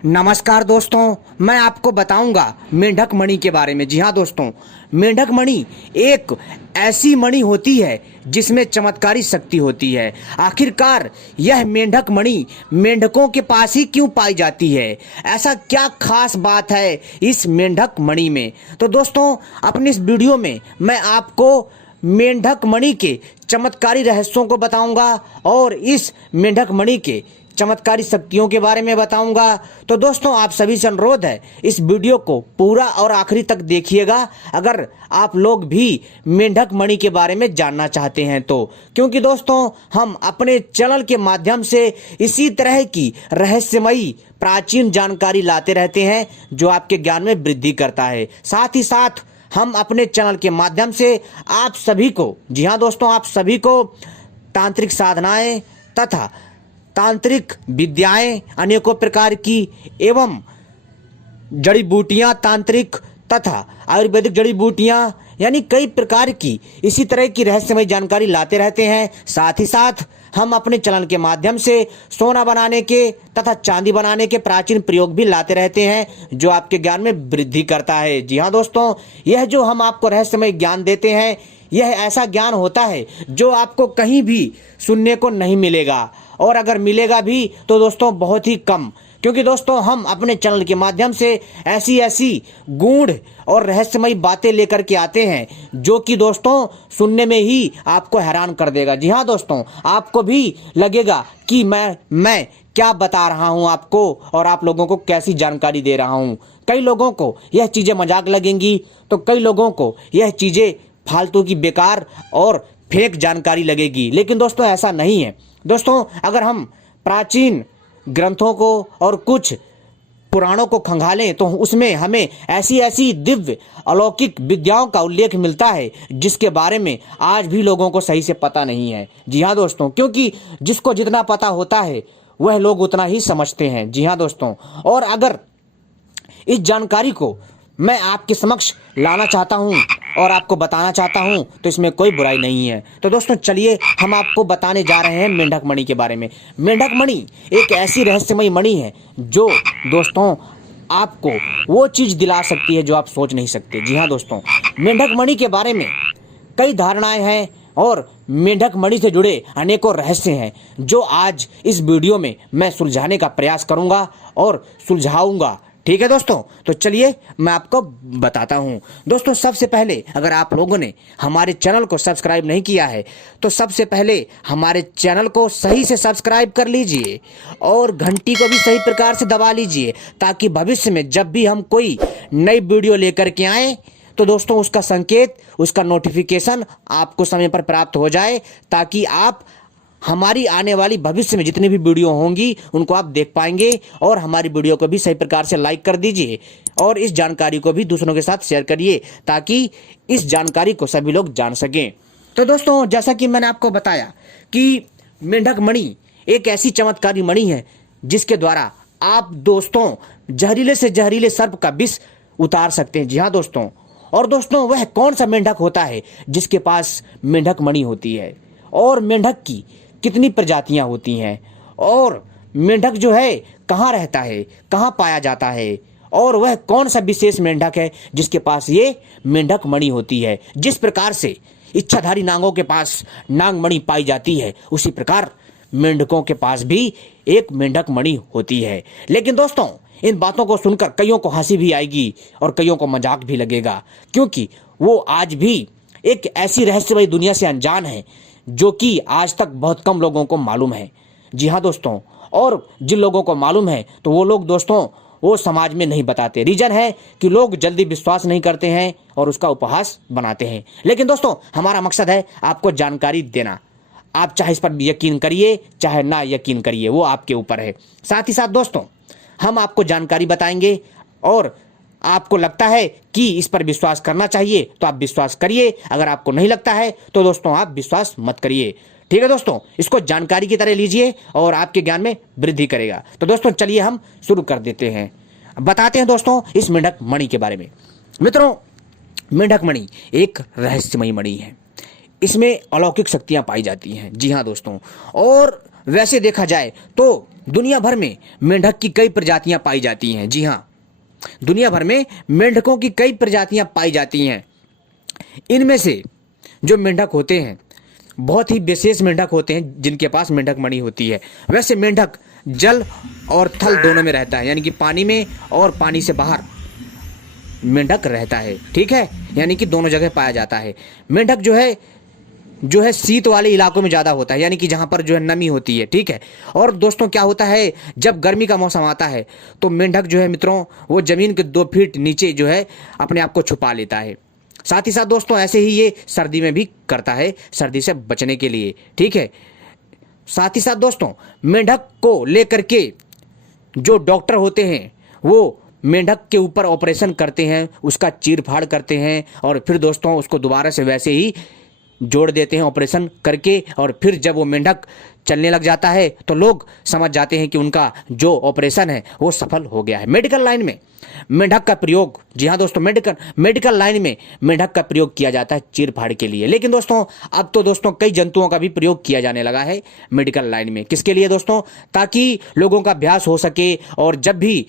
नमस्कार दोस्तों, मैं आपको बताऊंगा मेंढक मणि के बारे में। जी हाँ दोस्तों, मेंढक मणि एक ऐसी मणि होती है जिसमें चमत्कारी शक्ति होती है। आखिरकार यह मेंढक मणि मेंढकों के पास ही क्यों पाई जाती है? ऐसा क्या खास बात है इस मेंढक मणि में? तो दोस्तों, अपनी इस वीडियो में मैं आपको मेंढक मणि के चमत्कारी रहस्यों को बताऊंगा और इस मेंढक मणि के चमत्कारी शक्तियों के बारे में बताऊंगा। तो दोस्तों, आप सभी से अनुरोध है, इस वीडियो को पूरा और आखिरी तक देखिएगा अगर आप लोग भी मेंढक मणि के बारे में जानना चाहते हैं तो। क्योंकि दोस्तों, हम अपने चैनल के माध्यम से इसी तरह की रहस्यमयी प्राचीन जानकारी लाते रहते हैं जो आपके ज्ञान में वृद्धि करता है। साथ ही साथ हम अपने चैनल के माध्यम से आप सभी को, जी हाँ दोस्तों, आप सभी को तांत्रिक साधनाएं तथा तांत्रिक विद्याएं अनेकों प्रकार की एवं जड़ी बूटियां, तांत्रिक तथा आयुर्वेदिक जड़ी बूटियां, यानी कई प्रकार की इसी तरह की रहस्यमय जानकारी लाते रहते हैं। साथ ही साथ हम अपने चैनल के माध्यम से सोना बनाने के तथा चांदी बनाने के प्राचीन प्रयोग भी लाते रहते हैं जो आपके ज्ञान में वृद्धि करता है। जी हाँ दोस्तों, यह जो हम आपको रहस्यमय ज्ञान देते हैं, यह ऐसा ज्ञान होता है जो आपको कहीं भी सुनने को नहीं मिलेगा, और अगर मिलेगा भी तो दोस्तों बहुत ही कम। क्योंकि दोस्तों, हम अपने चैनल के माध्यम से ऐसी ऐसी गूढ़ और रहस्यमयी बातें लेकर के आते हैं जो कि दोस्तों सुनने में ही आपको हैरान कर देगा। जी हाँ दोस्तों, आपको भी लगेगा कि मैं क्या बता रहा हूँ आपको और आप लोगों को कैसी जानकारी दे रहा हूँ। कई लोगों को यह चीज़ें मजाक लगेंगी तो कई लोगों को यह चीज़ें फालतू की बेकार और फेक जानकारी लगेगी, लेकिन दोस्तों ऐसा नहीं है। दोस्तों, अगर हम प्राचीन ग्रंथों को और कुछ पुराणों को खंगालें तो उसमें हमें ऐसी ऐसी दिव्य अलौकिक विद्याओं का उल्लेख मिलता है जिसके बारे में आज भी लोगों को सही से पता नहीं है। जी हाँ दोस्तों, क्योंकि जिसको जितना पता होता है वह लोग उतना ही समझते हैं। जी हाँ दोस्तों, और अगर इस जानकारी को मैं आपके समक्ष लाना चाहता हूं और आपको बताना चाहता हूं तो इसमें कोई बुराई नहीं है। तो दोस्तों चलिए, हम आपको बताने जा रहे हैं मेंढक मणि के बारे में। मेंढक मणि एक ऐसी रहस्यमयी मणि है जो दोस्तों आपको वो चीज़ दिला सकती है जो आप सोच नहीं सकते। जी हाँ दोस्तों, मेंढक मणि के बारे में कई धारणाएं हैं और मेंढक मणि से जुड़े अनेकों रहस्य हैं जो आज इस वीडियो में मैं सुलझाने का प्रयास करूंगा और सुलझाऊंगा। ठीक है दोस्तों, तो चलिए मैं आपको बताता हूं। दोस्तों, सबसे पहले अगर आप लोगों ने हमारे चैनल को सब्सक्राइब नहीं किया है तो सबसे पहले हमारे चैनल को सही से सब्सक्राइब कर लीजिए और घंटी को भी सही प्रकार से दबा लीजिए ताकि भविष्य में जब भी हम कोई नई वीडियो लेकर के आए तो दोस्तों उसका संकेत, उसका नोटिफिकेशन आपको समय पर प्राप्त हो जाए, ताकि आप हमारी आने वाली भविष्य में जितनी भी वीडियो होंगी उनको आप देख पाएंगे। और हमारी वीडियो को भी सही प्रकार से लाइक कर दीजिए और इस जानकारी को भी दूसरों के साथ शेयर करिए ताकि इस जानकारी को सभी लोग जान सकें। तो दोस्तों, जैसा कि मैंने आपको बताया कि मेंढक मणि एक ऐसी चमत्कारी मणि है जिसके द्वारा आप दोस्तों जहरीले से जहरीले सर्प का विष उतार सकते हैं। जी हाँ दोस्तों, और दोस्तों वह कौन सा मेंढक होता है जिसके पास मेंढक मणि होती है, और मेंढक की कितनी प्रजातियां होती हैं, और मेंढक जो है कहाँ रहता है, कहाँ पाया जाता है, और वह कौन सा विशेष मेंढक है जिसके पास ये मेंढक मणि होती है। जिस प्रकार से इच्छाधारी नागों के पास नाग मणि पाई जाती है उसी प्रकार मेंढकों के पास भी एक मेंढक मणि होती है। लेकिन दोस्तों, इन बातों को सुनकर कईयों को हंसी भी आएगी और कईयों को मजाक भी लगेगा, क्योंकि वो आज भी एक ऐसी रहस्यमयी दुनिया से अनजान है जो कि आज तक बहुत कम लोगों को मालूम है। जी हाँ दोस्तों, और जिन लोगों को मालूम है तो वो लोग दोस्तों वो समाज में नहीं बताते। रीजन है कि लोग जल्दी विश्वास नहीं करते हैं और उसका उपहास बनाते हैं। लेकिन दोस्तों, हमारा मकसद है आपको जानकारी देना। आप चाहे इस पर यकीन करिए चाहे ना यकीन करिए, वो आपके ऊपर है। साथ ही साथ दोस्तों, हम आपको जानकारी बताएंगे और आपको लगता है कि इस पर विश्वास करना चाहिए तो आप विश्वास करिए, अगर आपको नहीं लगता है तो दोस्तों आप विश्वास मत करिए। ठीक है दोस्तों, इसको जानकारी की तरह लीजिए और आपके ज्ञान में वृद्धि करेगा। तो दोस्तों चलिए हम शुरू कर देते हैं, बताते हैं दोस्तों इस मेंढक मणि के बारे में। मित्रों, मेंढक मणि एक रहस्यमयी मणि है, इसमें अलौकिक शक्तियां पाई जाती हैं। जी हाँ दोस्तों, और वैसे देखा जाए तो दुनिया भर में मेंढक की कई प्रजातियां पाई जाती हैं। जी हाँ, दुनिया भर में मेंढकों की कई प्रजातियां पाई जाती हैं। इनमें से जो मेंढक होते हैं बहुत ही विशेष मेंढक होते हैं जिनके पास मेंढक मणि होती है। वैसे मेंढक जल और थल दोनों में रहता है, यानी कि पानी में और पानी से बाहर मेंढक रहता है। ठीक है, यानी कि दोनों जगह पाया जाता है। मेंढक जो है शीत वाले इलाकों में ज़्यादा होता है, यानी कि जहाँ पर जो है नमी होती है। ठीक है, और दोस्तों क्या होता है, जब गर्मी का मौसम आता है तो मेंढक जो है मित्रों वो ज़मीन के 2 फीट नीचे जो है अपने आप को छुपा लेता है। साथ ही साथ दोस्तों ऐसे ही ये सर्दी में भी करता है, सर्दी से बचने के लिए। ठीक है, साथ ही साथ दोस्तों मेंढक को लेकर के जो डॉक्टर होते हैं वो मेंढक के ऊपर ऑपरेशन करते हैं, उसका चीर फाड़ करते हैं और फिर दोस्तों उसको दोबारा से वैसे ही जोड़ देते हैं ऑपरेशन करके। और फिर जब वो मेंढक चलने लग जाता है तो लोग समझ जाते हैं कि उनका जो ऑपरेशन है वो सफल हो गया है। मेडिकल लाइन में मेंढक का प्रयोग, जी हाँ दोस्तों, मेडिकल लाइन में मेंढक का प्रयोग किया जाता है चीर फाड़ के लिए। लेकिन दोस्तों अब तो दोस्तों कई जंतुओं का भी प्रयोग किया जाने लगा है मेडिकल लाइन में। किसके लिए दोस्तों? ताकि लोगों का अभ्यास हो सके और जब भी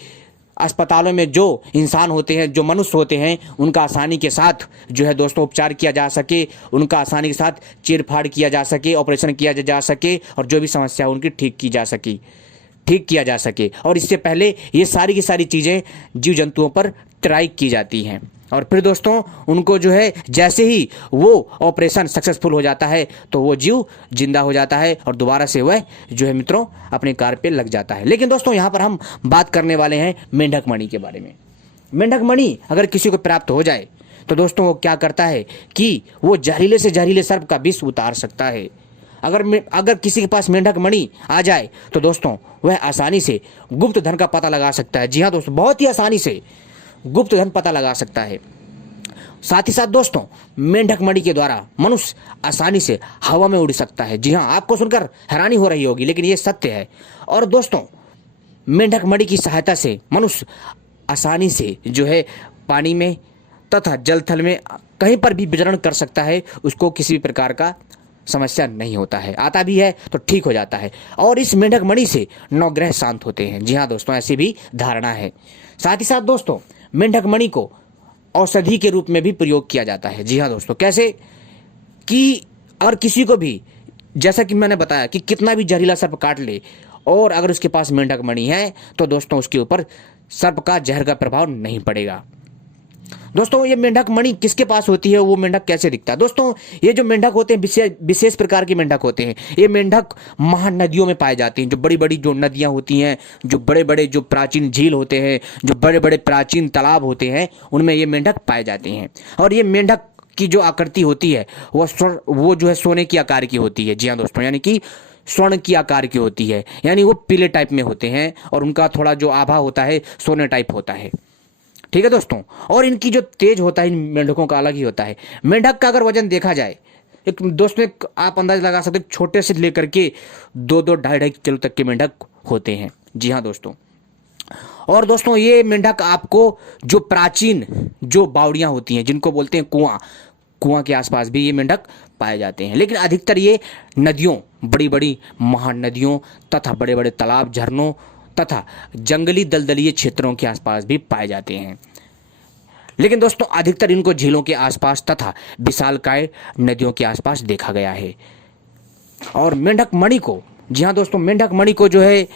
अस्पतालों में जो इंसान होते हैं, जो मनुष्य होते हैं, उनका आसानी के साथ जो है दोस्तों उपचार किया जा सके, उनका आसानी के साथ चीर फाड़ किया जा सके, ऑपरेशन किया जा सके और जो भी समस्या उनकी ठीक किया जा सके। और इससे पहले ये सारी की सारी चीज़ें जीव जंतुओं पर ट्राई की जाती हैं और फिर दोस्तों उनको जो है जैसे ही वो ऑपरेशन सक्सेसफुल हो जाता है तो वो जीव जिंदा हो जाता है और दोबारा से वह जो है मित्रों अपने कार्य पे लग जाता है। लेकिन दोस्तों यहाँ पर हम बात करने वाले हैं मेंढक मणि के बारे में। मेंढक मणि अगर किसी को प्राप्त हो जाए तो दोस्तों वो क्या करता है कि वो जहरीले से जहरीले सर्प का विष उतार सकता है। अगर किसी के पास मेंढक मणि आ जाए तो दोस्तों वह आसानी से गुप्त धन का पता लगा सकता है। जी हाँ दोस्तों, बहुत ही आसानी से गुप्त धन पता लगा सकता है। साथ ही साथ दोस्तों मेंढक मणि के द्वारा मनुष्य आसानी से हवा में उड़ सकता है। जी हाँ, आपको सुनकर हैरानी हो रही होगी लेकिन ये सत्य है। और दोस्तों मेंढक मणि की सहायता से मनुष्य आसानी से जो है पानी में तथा जल थल में कहीं पर भी विचरण कर सकता है, उसको किसी भी प्रकार का समस्या नहीं होता है। आता भी है तो ठीक हो जाता है। और इस मेंढक मणि से 9 ग्रह शांत होते हैं। जी हाँ दोस्तों, ऐसी भी धारणा है। साथ ही साथ दोस्तों मेंढक मणि को औषधि के रूप में भी प्रयोग किया जाता है। जी हाँ दोस्तों, कैसे कि अगर किसी को भी, जैसा कि मैंने बताया कि कितना भी जहरीला सर्प काट ले और अगर उसके पास मेंढक मणि है तो दोस्तों उसके ऊपर सर्प का जहर का प्रभाव नहीं पड़ेगा। दोस्तों ये मेंढक मणि किसके पास होती है, वो मेंढक कैसे दिखता है? दोस्तों ये जो मेंढक होते हैं विशेष प्रकार के मेंढक होते हैं। ये मेंढक महानदियों में पाए जाते हैं। जो बड़ी बड़ी जो नदियां होती हैं, जो बड़े बड़े जो प्राचीन झील होते हैं, जो बड़े बड़े प्राचीन तालाब होते हैं, उनमें ये मेंढक पाए जाते हैं। और ये मेंढक की जो आकृति होती है वो जो है सोने की आकार की होती है। जी हाँ दोस्तों, यानी कि स्वर्ण की आकार की होती है, यानी वो पीले टाइप में होते हैं और उनका थोड़ा जो आभा होता है सोने टाइप होता है। ठीक है दोस्तों, और इनकी जो तेज होता है इन मेंढकों का अलग ही होता है। मेंढक का अगर वजन देखा जाए, एक दोस्तों आप अंदाज लगा सकते छोटे से लेकर के 2-2 2.5 किलो तक के मेंढक होते हैं। जी हाँ दोस्तों, और दोस्तों ये मेंढक आपको जो प्राचीन जो बावड़ियां होती हैं, जिनको बोलते हैं कुआं के आसपास भी ये मेंढक पाए जाते हैं। लेकिन अधिकतर ये नदियों, बड़ी बड़ी महानदियों तथा बड़े बड़े तालाब, झरनों तथा जंगली दलदलीय क्षेत्रों के आसपास भी पाए जाते हैं। लेकिन दोस्तों अधिकतर इनको झीलों के आसपास तथा विशालकाय नदियों के आसपास देखा गया है। और मेंढक मणि को, जी हाँ दोस्तों, मेंढक मणि को जो है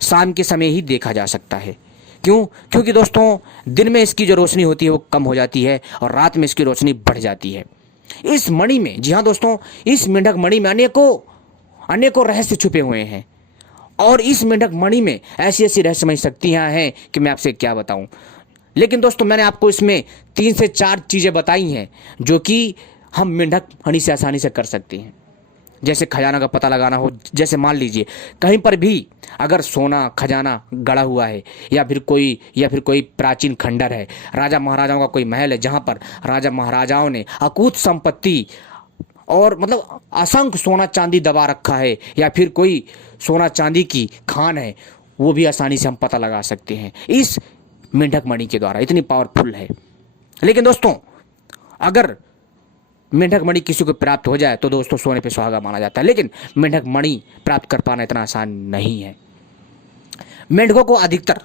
शाम के समय ही देखा जा सकता है। क्योंकि दोस्तों दिन में इसकी जो रोशनी होती है वो कम हो जाती है और रात में इसकी रोशनी बढ़ जाती है। इस मणि में, जी हाँ दोस्तों, इस मेंढक मणि में अनेकों रहस्य छुपे हुए हैं। और इस मेंढक मणि में ऐसी ऐसी रहस्यमय शक्तियां हैं कि मैं आपसे क्या बताऊं। लेकिन दोस्तों मैंने आपको इसमें 3 से 4 चीजें बताई हैं जो कि हम मेंढक मणि से आसानी से कर सकते हैं। जैसे खजाना का पता लगाना हो, जैसे मान लीजिए कहीं पर भी अगर सोना खजाना गड़ा हुआ है या फिर कोई प्राचीन खंडर है, राजा महाराजाओं का कोई महल है जहां पर राजा महाराजाओं ने अकूत संपत्ति और मतलब असंख्य सोना चांदी दबा रखा है, या फिर कोई सोना चांदी की खान है, वो भी आसानी से हम पता लगा सकते हैं इस मेंढक मणि के द्वारा। इतनी पावरफुल है। लेकिन दोस्तों अगर मेंढक मणि किसी को प्राप्त हो जाए तो दोस्तों सोने पे सुहागा माना जाता है, लेकिन मेंढक मणि प्राप्त कर पाना इतना आसान नहीं है। मेंढकों को अधिकतर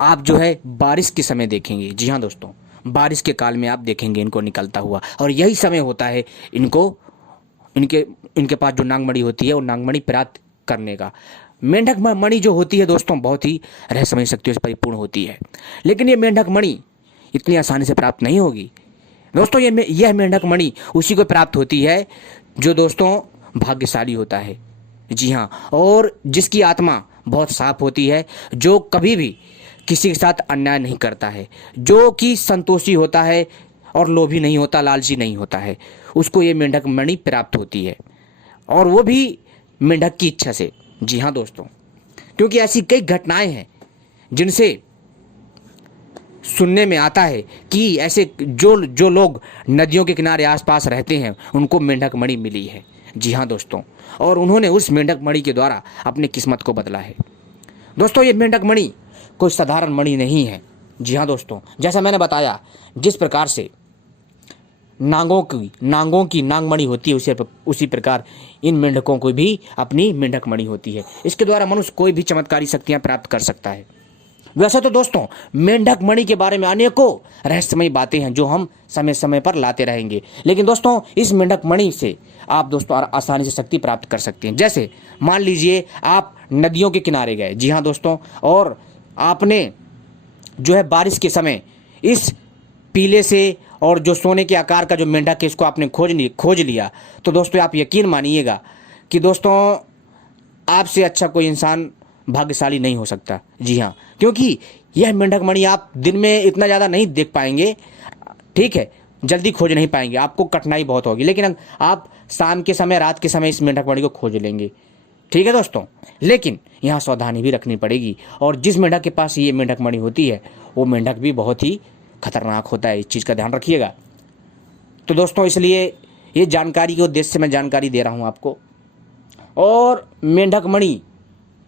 आप जो है बारिश के समय देखेंगे। जी हाँ दोस्तों, बारिश के काल में आप देखेंगे इनको निकलता हुआ, और यही समय होता है इनको इनके इनके पास जो नागमणि होती है वो नागमणि प्राप्त करने का। मेंढक मणि जो होती है दोस्तों बहुत ही रहस्यमय शक्तियों से परिपूर्ण होती है, लेकिन ये मेंढक मणि इतनी आसानी से प्राप्त नहीं होगी दोस्तों। यह मेंढक मणि उसी को प्राप्त होती है जो दोस्तों भाग्यशाली होता है। जी हाँ, और जिसकी आत्मा बहुत साफ होती है, जो कभी भी किसी के साथ अन्याय नहीं करता है, जो कि संतोषी होता है और लोभी नहीं होता, लालची नहीं होता है, उसको ये मेंढक मणि प्राप्त होती है, और वो भी मेंढक की इच्छा से। जी हाँ दोस्तों, क्योंकि ऐसी कई घटनाएं हैं जिनसे सुनने में आता है कि ऐसे जो लोग नदियों के किनारे आसपास रहते हैं उनको मेंढक मणि मिली है। जी हाँ दोस्तों, और उन्होंने उस मेंढक मणि के द्वारा अपनी किस्मत को बदला है। दोस्तों ये मेंढक मणि कोई साधारण मणि नहीं है। जी हाँ दोस्तों, जैसा मैंने बताया, जिस प्रकार से नांगों की नागमणि होती है उसी प्रकार इन मेंढकों को भी अपनी मेंढक मणि होती है। इसके द्वारा मनुष्य कोई भी चमत्कारी शक्तियां प्राप्त कर सकता है। वैसे तो दोस्तों मेंढक मणि के बारे में अनेकों रहस्यमयी बातें हैं जो हम समय समय पर लाते रहेंगे, लेकिन दोस्तों इस मेंढक मणि से आप दोस्तों आसानी से शक्ति प्राप्त कर सकते हैं। जैसे मान लीजिए आप नदियों के किनारे गए। जी हाँ दोस्तों, और आपने जो है बारिश के समय इस पीले से और जो सोने के आकार का जो मेंढक है इसको आपने खोज लिया, तो दोस्तों आप यकीन मानिएगा कि दोस्तों आपसे अच्छा कोई इंसान भाग्यशाली नहीं हो सकता। जी हाँ, क्योंकि यह मेंढक मणि आप दिन में इतना ज़्यादा नहीं देख पाएंगे, ठीक है, जल्दी खोज नहीं पाएंगे, आपको कठिनाई बहुत होगी, लेकिन आप शाम के समय, रात के समय इस मेंढक मणि को खोज लेंगे। ठीक है दोस्तों, लेकिन यहाँ सावधानी भी रखनी पड़ेगी, और जिस मेंढक के पास ये मेंढक मणि होती है वो मेंढक भी बहुत ही खतरनाक होता है, इस चीज़ का ध्यान रखिएगा। तो दोस्तों इसलिए ये जानकारी के उद्देश्य से मैं जानकारी दे रहा हूँ आपको। और मेंढक मणि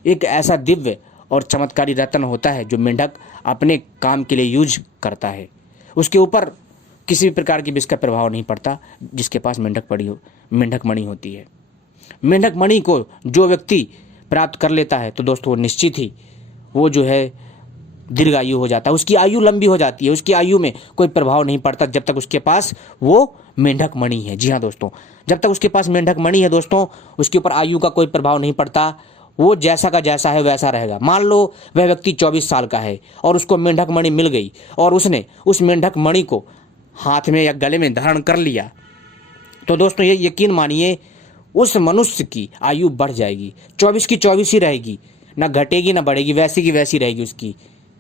एक ऐसा दिव्य और चमत्कारी रत्न होता है जो मेंढक अपने काम के लिए यूज करता है। उसके ऊपर किसी भी प्रकार की विष का प्रभाव नहीं पड़ता जिसके पास मेंढक मणि होती है। मेंढक मणि को जो व्यक्ति प्राप्त कर लेता है तो दोस्तों वो निश्चित ही वो जो है दीर्घायु हो जाता है, उसकी आयु लंबी हो जाती है, उसकी आयु में कोई प्रभाव नहीं पड़ता जब तक उसके पास वो मेंढक मणि है। जी हाँ दोस्तों, जब तक उसके पास मेंढक मणि है दोस्तों उसके ऊपर आयु का कोई प्रभाव नहीं पड़ता, वो जैसा का जैसा है वैसा रहेगा। मान लो वह व्यक्ति 24 साल का है और उसको मेंढक मणि मिल गई और उसने उस मेंढक मणि को हाथ में या गले में धारण कर लिया, तो दोस्तों ये यकीन मानिए उस मनुष्य की आयु बढ़ जाएगी, 24 की 24 ही रहेगी, ना घटेगी ना बढ़ेगी, वैसी की वैसी रहेगी उसकी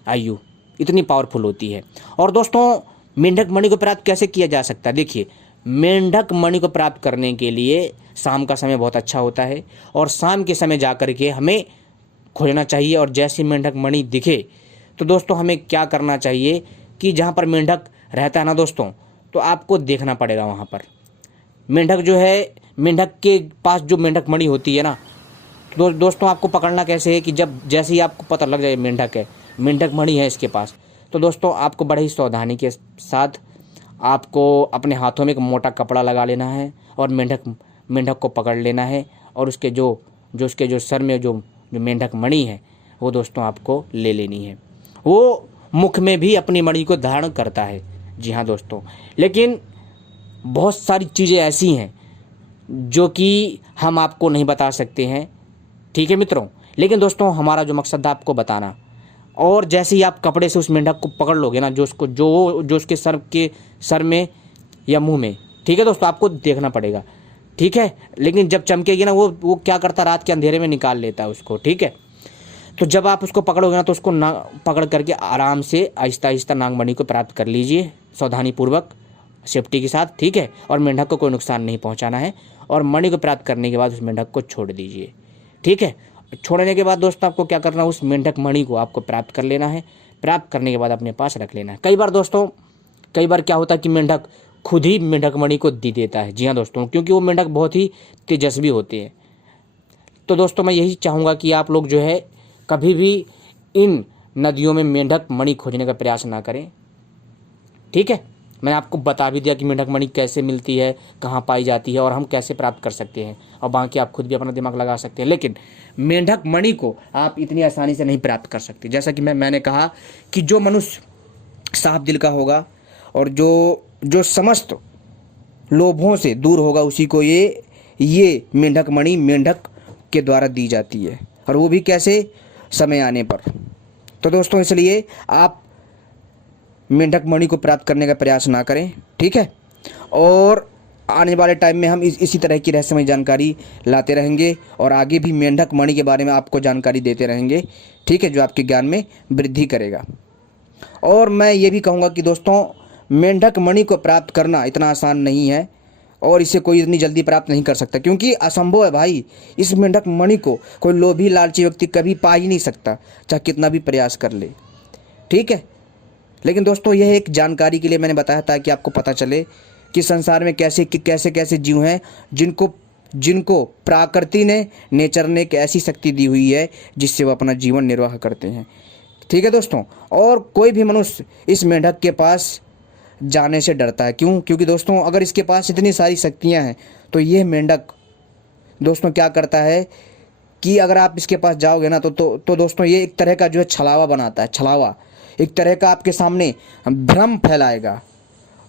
आयु, इतनी पावरफुल होती है। और दोस्तों मेंढक मणि को प्राप्त कैसे किया जा सकता है? देखिए, मेंढक मणि को प्राप्त करने के लिए शाम का समय बहुत अच्छा होता है, और शाम के समय जा कर के हमें खोजना चाहिए। और जैसे मेंढक मणि दिखे तो दोस्तों हमें क्या करना चाहिए कि जहाँ पर मेंढक रहता है ना दोस्तों, तो आपको देखना पड़ेगा वहाँ पर मेंढक जो है, मेंढक के पास जो मेंढक मणि होती है ना, तो दोस्तों आपको पकड़ना कैसे है कि जब जैसे ही आपको पता लग जाए मेंढक है, मेंढक मणि है इसके पास, तो दोस्तों आपको बड़े ही सावधानी के साथ आपको अपने हाथों में एक मोटा कपड़ा लगा लेना है और मेंढक को पकड़ लेना है, और उसके जो सर में जो मेंढक मणि है वो दोस्तों आपको ले लेनी है। वो मुख में भी अपनी मणि को धारण करता है। जी हाँ दोस्तों, लेकिन बहुत सारी चीज़ें ऐसी हैं जो कि हम आपको नहीं बता सकते हैं, ठीक है मित्रों, लेकिन दोस्तों हमारा जो मकसद था आपको बताना। और जैसे ही आप कपड़े से उस मेंढक को पकड़ लोगे ना, जो उसके सर में या मुंह में, ठीक है दोस्तों, आपको देखना पड़ेगा, ठीक है, लेकिन जब चमकेगी ना वो क्या करता, रात के अंधेरे में निकाल लेता है उसको, ठीक है। तो जब आप उसको पकड़ोगे ना तो उसको पकड़ करके आराम से आहिस्ता आहिस्ता नागमणि को प्राप्त कर लीजिए, सावधानी पूर्वक, सेफ्टी के साथ, ठीक है, और मेंढक को कोई नुकसान नहीं पहुंचाना है। और मणि को प्राप्त करने के बाद उस मेंढक को छोड़ दीजिए, ठीक है। छोड़ने के बाद दोस्तों आपको क्या करना है, उस मेंढक मणि को आपको प्राप्त कर लेना है। प्राप्त करने के बाद अपने पास रख लेना है। कई बार क्या होता है कि मेंढक खुद ही मेंढक मणि को दे देता है। जी हाँ दोस्तों, क्योंकि वो मेंढक बहुत ही तेजस्वी होते हैं। तो दोस्तों मैं यही चाहूँगा कि आप लोग जो है कभी भी इन नदियों में मेंढक मणि खोजने का प्रयास ना करें, ठीक है। मैंने आपको बता भी दिया कि मेंढक मणि कैसे मिलती है, कहाँ पाई जाती है और हम कैसे प्राप्त कर सकते हैं, और बाकी आप खुद भी अपना दिमाग लगा सकते हैं। लेकिन मेंढक मणि को आप इतनी आसानी से नहीं प्राप्त कर सकते। जैसा कि मैंने कहा कि जो मनुष्य साफ दिल का होगा और जो समस्त लोभों से दूर होगा, उसी को ये मेंढक मणि मेंढक के द्वारा दी जाती है, और वो भी कैसे, समय आने पर। तो दोस्तों, इसलिए आप मेंढक मणि को प्राप्त करने का प्रयास ना करें, ठीक है। और आने वाले टाइम में हम इसी तरह की रहस्यमय जानकारी लाते रहेंगे और आगे भी मेंढक मणि के बारे में आपको जानकारी देते रहेंगे, ठीक है, जो आपके ज्ञान में वृद्धि करेगा। और मैं ये भी कहूँगा कि दोस्तों, मेंढक मणि को प्राप्त करना इतना आसान नहीं है और इसे कोई इतनी जल्दी प्राप्त नहीं कर सकता, क्योंकि असंभव है भाई। इस मेंढक मणि को कोई लोभी लालची व्यक्ति कभी पा ही नहीं सकता, चाहे कितना भी प्रयास कर ले, ठीक है। लेकिन दोस्तों, यह एक जानकारी के लिए मैंने बताया ताकि आपको पता चले कि संसार में कैसे कैसे जीव हैं जिनको प्रकृति ने, नेचर ने एक ऐसी शक्ति दी हुई है जिससे वो अपना जीवन निर्वाह करते हैं, ठीक है दोस्तों। और कोई भी मनुष्य इस मेंढक के पास जाने से डरता है। क्यों? क्योंकि दोस्तों, अगर इसके पास इतनी सारी शक्तियां हैं तो यह मेंढक दोस्तों क्या करता है कि अगर आप इसके पास जाओगे ना तो दोस्तों, ये एक तरह का जो है छलावा बनाता है। छलावा एक तरह का आपके सामने भ्रम फैलाएगा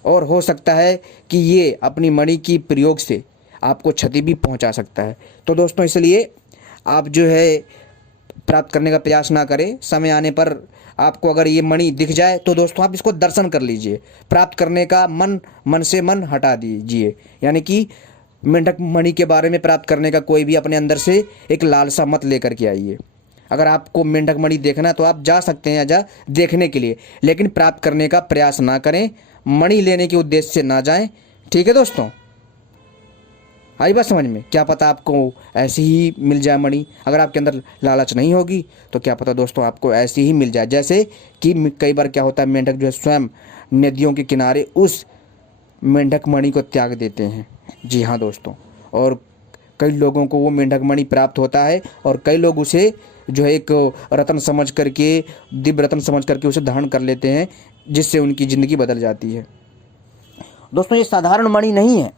और हो सकता है कि ये अपनी मणि की प्रयोग से आपको क्षति भी पहुंचा सकता है। तो दोस्तों, इसलिए आप जो है प्राप्त करने का प्रयास ना करें। समय आने पर आपको अगर ये मणि दिख जाए तो दोस्तों आप इसको दर्शन कर लीजिए। प्राप्त करने का मन से मन हटा दीजिए, यानी कि मेंढक मणि के बारे में प्राप्त करने का कोई भी अपने अंदर से एक लालसा मत लेकर के आइए। अगर आपको मेंढक मणि देखना है तो आप जा सकते हैं जा देखने के लिए, लेकिन प्राप्त करने का प्रयास ना करें, मणि लेने के उद्देश्य से ना जाएं, ठीक है दोस्तों। आई बात समझ में? क्या पता आपको ऐसी ही मिल जाए मणि। अगर आपके अंदर लालच नहीं होगी तो क्या पता दोस्तों आपको ऐसी ही मिल जाए। जैसे कि कई बार क्या होता है, मेंढक जो है स्वयं नदियों के किनारे उस मेंढक मणि को त्याग देते हैं। जी हाँ दोस्तों, और कई लोगों को वो मेंढक मणि प्राप्त होता है और कई लोग उसे जो है एक रत्न समझ करके, दिव्य रत्न समझ करके उसे धारण कर लेते हैं, जिससे उनकी ज़िंदगी बदल जाती है। दोस्तों, ये साधारण मणि नहीं है,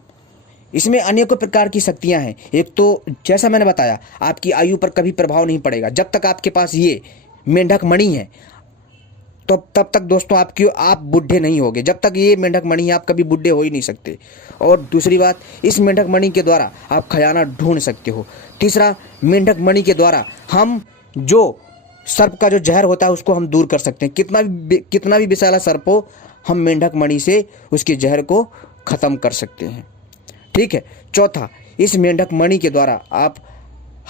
इसमें अनेकों प्रकार की शक्तियां हैं। एक तो जैसा मैंने बताया, आपकी आयु पर कभी प्रभाव नहीं पड़ेगा। जब तक आपके पास ये मेंढक मणि है तो तब तक दोस्तों आप बूढ़े नहीं होगे। जब तक ये मेंढक मणि है आप कभी बूढ़े हो ही नहीं सकते। और दूसरी बात, इस मेंढक मणि के द्वारा आप खजाना ढूंढ सकते हो। तीसरा, मेंढक मणि के द्वारा हम जो सर्प का जो जहर होता है उसको हम दूर कर सकते हैं। कितना भी विषैला सर्प हो, हम मेंढक मणि से उसके जहर को ख़त्म कर सकते हैं, ठीक है। चौथा, इस मेंढक मणि के द्वारा आप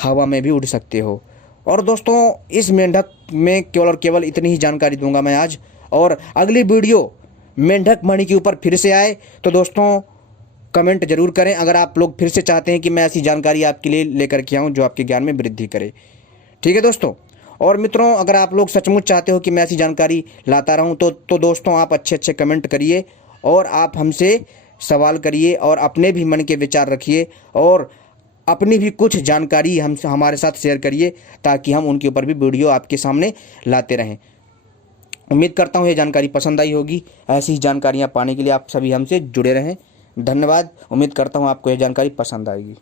हवा में भी उड़ सकते हो। और दोस्तों, इस मेंढक में केवल और केवल इतनी ही जानकारी दूंगा मैं आज। और अगली वीडियो मेंढक मणि के ऊपर फिर से आए तो दोस्तों कमेंट जरूर करें, अगर आप लोग फिर से चाहते हैं कि मैं ऐसी जानकारी आपके लिए लेकर के आऊँ जो आपके ज्ञान में वृद्धि करे, ठीक है दोस्तों। और मित्रों, अगर आप लोग सचमुच चाहते हो कि मैं ऐसी जानकारी लाता रहूं तो दोस्तों आप अच्छे कमेंट करिए और आप हमसे सवाल करिए और अपने भी मन के विचार रखिए और अपनी भी कुछ जानकारी हमारे साथ शेयर करिए, ताकि हम उनके ऊपर भी वीडियो आपके सामने लाते रहें। उम्मीद करता हूँ ये जानकारी पसंद आई होगी। ऐसी जानकारियाँ पाने के लिए आप सभी हमसे जुड़े रहें। धन्यवाद। उम्मीद करता हूँ आपको यह जानकारी पसंद आएगी।